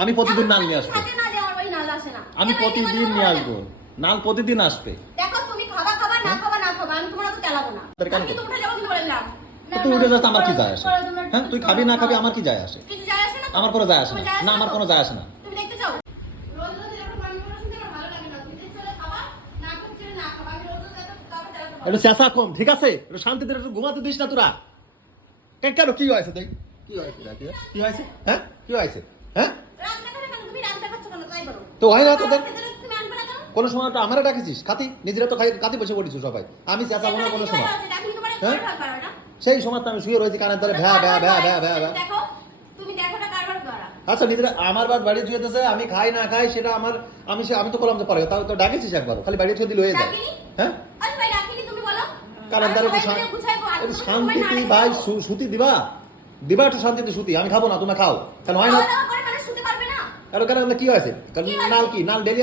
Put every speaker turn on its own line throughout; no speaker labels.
আমি প্রতিদিন নাল নিয়ে আসব। আমি প্রতিদিন নিয়ে আসব। নাল প্রতিদিন আসবে।
দেখো তুমি খাবা খাবা না খাবা না খাবা আমি তোমার তো চালাবো না। আমি তো যাব কিন্তু বললাম
তুই উঠে যাস আমার কি যায় আসে? হ্যাঁ তুই খাবি না খাবি আমার কি যায় আসে? আমার কোনো যায় আসে না। না আমার কোনো যায় আসে না। একটু চেঁচা কম ঠিক আছে? একটু শান্তিতে একটু ঘুমাতে দিস না তোরা। কেন কি হয়েছে তুই কি হয়েছে কি- কি হয়েছে? হ্যাঁ? কি হয়েছে? হ্যাঁ
রাত দেখাবে কেন তুমি রাত দেখাচ্ছ কেন তাই বলো
তো হয় না তোদের?
কেন
সময় তো আমারে ডাকেছিস? খাতি নিজেরা তো খাই খাতি বসে পড়েছি সবাই। আমি চেঁচাবো না কোনো সময়। হ্যাঁ? সেই সময় তো আমি শুয়ে রয়েছি কানের ধরে ভ্যা ভ্যা ভ্যা ভ্যা ভ্যা ভ্যা। আচ্ছা নিজেরা আমার বাদ বাড়ি ছুঁয়েতেছে আমি খাই না খাই সেটা আমার আমি সে- আমি তো করলাম তো পারে। তাও তো ডাকেছিস একবার। খালি বাড়ি ছুঁয়ে দিলে হয়ে যায়। হ্যাঁ?
রাখিনি
কারণ তার একটু শান্তিতে ভাই? সুতি দিবা? দিবা একটু শান্তিতে সুতি। আমি খাব না তুমি খাও। কেন হয় না
খাওয়া দাওয়া করে মানুষ শুতে না
কেন কেন কি হয়েছে? কারণ নাল কি? নাল ডেলি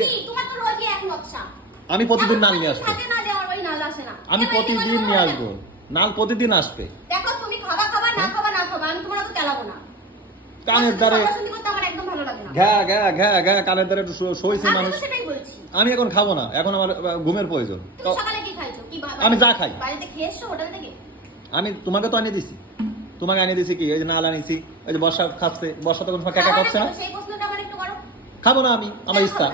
কি? তোমার তো রোজই এক নকশা।
আমি প্রতিদিন নাল নিয়ে আসব।
থাকে না যে আমার ওই নাল আসে না।
আমি প্রতিদিন নিয়ে আসব। নাল প্রতিদিন আসবে।
দেখো তুমি খাবা খাবা না
হ্যাঁ?
খাবা না খাবা আমি তোমার তো চালাবো না।
কানের দ্বারে
কথা শুনতে করতে আমার একদম ভালো লাগে না।
ঘ্যা ঘ্যা ঘ্যা ঘ্যা কানের দ্বারে একটু শোইছে মানুষ
তো সেটাই বলছি।
আমি এখন খাব না। এখন আমার ঘুমের প্রয়োজন। তো
তুমি সকালে কি খাইছো? কি বা-
আমি যা খাই। আমি তোমাকে তো আনিয়ে দিছি। তোমাকে আনিয়ে দিছি কি? ওই যে নাল আনিছি ওই যে বর্ষা খাচ্ছে বর্ষা তখন সময় ক্যাকা খাচ্ছে না? খাব না আমি আমার ইচ্ছা।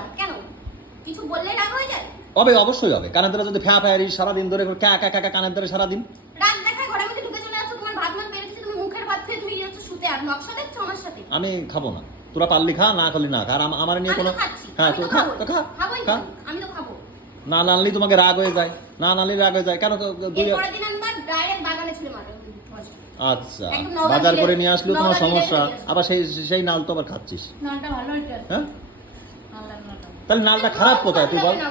কিছু রাগ হয়ে যায়?
হবে অবশ্যই হবে। কানের দ্বারা যদি ফ্যা ফ্যারি সারাদিন ধরে ক্যা ক্যা ক্যা কানের দ্বারা সারাদিন। আমি খাব না। তোরা পারলি খা না খালি না খা। আর আমার নিয়ে কোনো হ্যাঁ
তো
খা তো খা খা। না না আনলি তোমাকে রাগ হয়ে যায়। না না আনলি রাগ হয়ে যায়। কেন আচ্ছা বাজার করে নিয়ে আসলেও তোমার সমস্যা। আবার সেই সেই নাল তো আবার খাচ্ছিস। হ্যাঁ? তাহলে নালটা খারাপ কোথায়? তুই বল।
না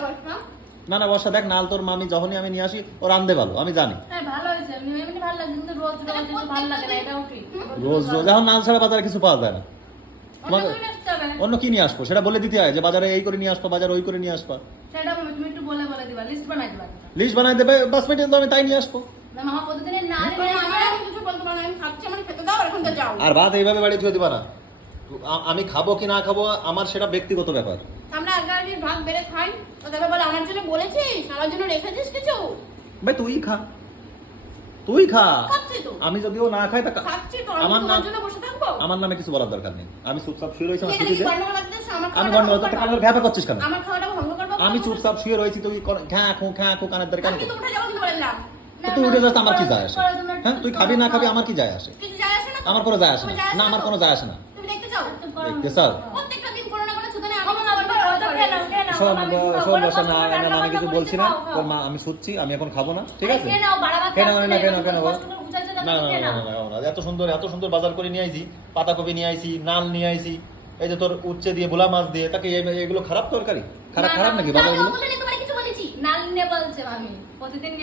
না না বর্ষা দেখ নাল তোর মামি যখনই আমি নিয়ে আসি ও রান্ধে ভালো আমি জানি।
হ্যাঁ ভালো হয়েছে। এমনি এমনি ভালো লাগে কিন্তু রোজ রোজ কিন্তু ভালো লাগে না এটাও ঠিক।
রোজ রোজ এখন নাল ছাড়া বাজারে কিছু পাওয়া যায় না।
অন্য
তোমাকে কি নিয়ে আসব? সেটা বলে দিতে হয় যে বাজারে এই করে নিয়ে আসব বাজারে ওই করে নিয়ে আসবা।
সেটা তুমি একটু বলে বলে দিবা লিস্ট বানাই দিবা।
লিস্ট বানাই দেবে বাস পেটে তো আমি তাই নিয়ে আসব।
না মামা প্রতিদিনের না
আর
ভাত এইভাবে বাড়ি ধুয়ে দিবা না। আমি খাব কি না খাব আমার সেটা ব্যক্তিগত ব্যাপার।
আমরা ভাত বেড়ে খাই। বলে আমার জন্য বলেছিস? আমার জন্য রেখেছিস কিছু?
ভাই তুই খা। তুই খা। আমি যদিও না খাই তা আমার নাম আমার নামে কিছু বলার দরকার নেই। আমি চুপচাপ শুয়ে রয়েছি আমার আমি গন্ডগোল
ভঙ্গ
তো
করবা?
কানের করছিস কেন?
আমার খাওয়াটা ভঙ্গ করবা
আমি চুপচাপ শুয়ে রয়েছি তুই খ্যা খো খ্যা খো কানের
দরকার তো
তুই উঠে যাস আমার কি যায় আসে? হ্যাঁ তুই খাবি না খাবি আমার কি যায় আসে? আমার কোনো যায় আসে না। না আমার কোনো যায় আসে না।
তুমি দেখতে চাও
আমি
না কিছু বলছি। তোর মা আমি শুচ্ছি আমি এখন খাব না ঠিক আছে? কেন না কেন কেন না এত সুন্দর এত সুন্দর বাজার করে নিয়ে আইছি পাতাকপি নিয়ে আইছি নাল নিয়ে আইছি এই যে তোর উচ্ছে দিয়ে ভোলা মাছ দিয়ে তাকে এই- এগুলো খারাপ তরকারি? খারাপ খারাপ নাকি বাজারগুলো?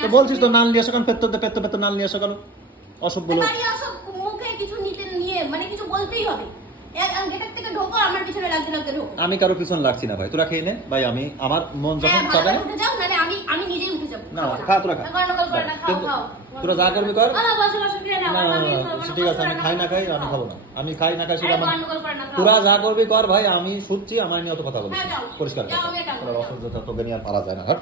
বলছিস তো নাল নিয়ে আসো কেন? পেত্ত পেত্ত পেত্ত নাল নিয়ে আসো কেন? অসুখ বলো
বাড়ি আসো মুখে কিছু নিতে নিয়ে মানে কিছু বলতেই হবে।
আমি কারও পিছন লাগছি না ভাই তোরা খেয়ে নে। ভাই আমি আমার মন যখন
হ্যাঁ
চাবে না
উঠে যাও নাহলে আমি আমি নিজেই উঠে যাব।
না খা তোরা খা।
না।
তোরা যা করবি কর। না না, না, না, ঠিক আছে আমি খাই না খাই আমি। খাব না। আমি খাই না খাই সেটা আমার
না।
তোরা যা করবি কর ভাই আমি শুচ্ছি আমার নিয়ে অত কথা বলছি
হ্যাঁ,
পরিষ্কার অসহ্যতা তোকে নিয়ে আর পারা যায় না হট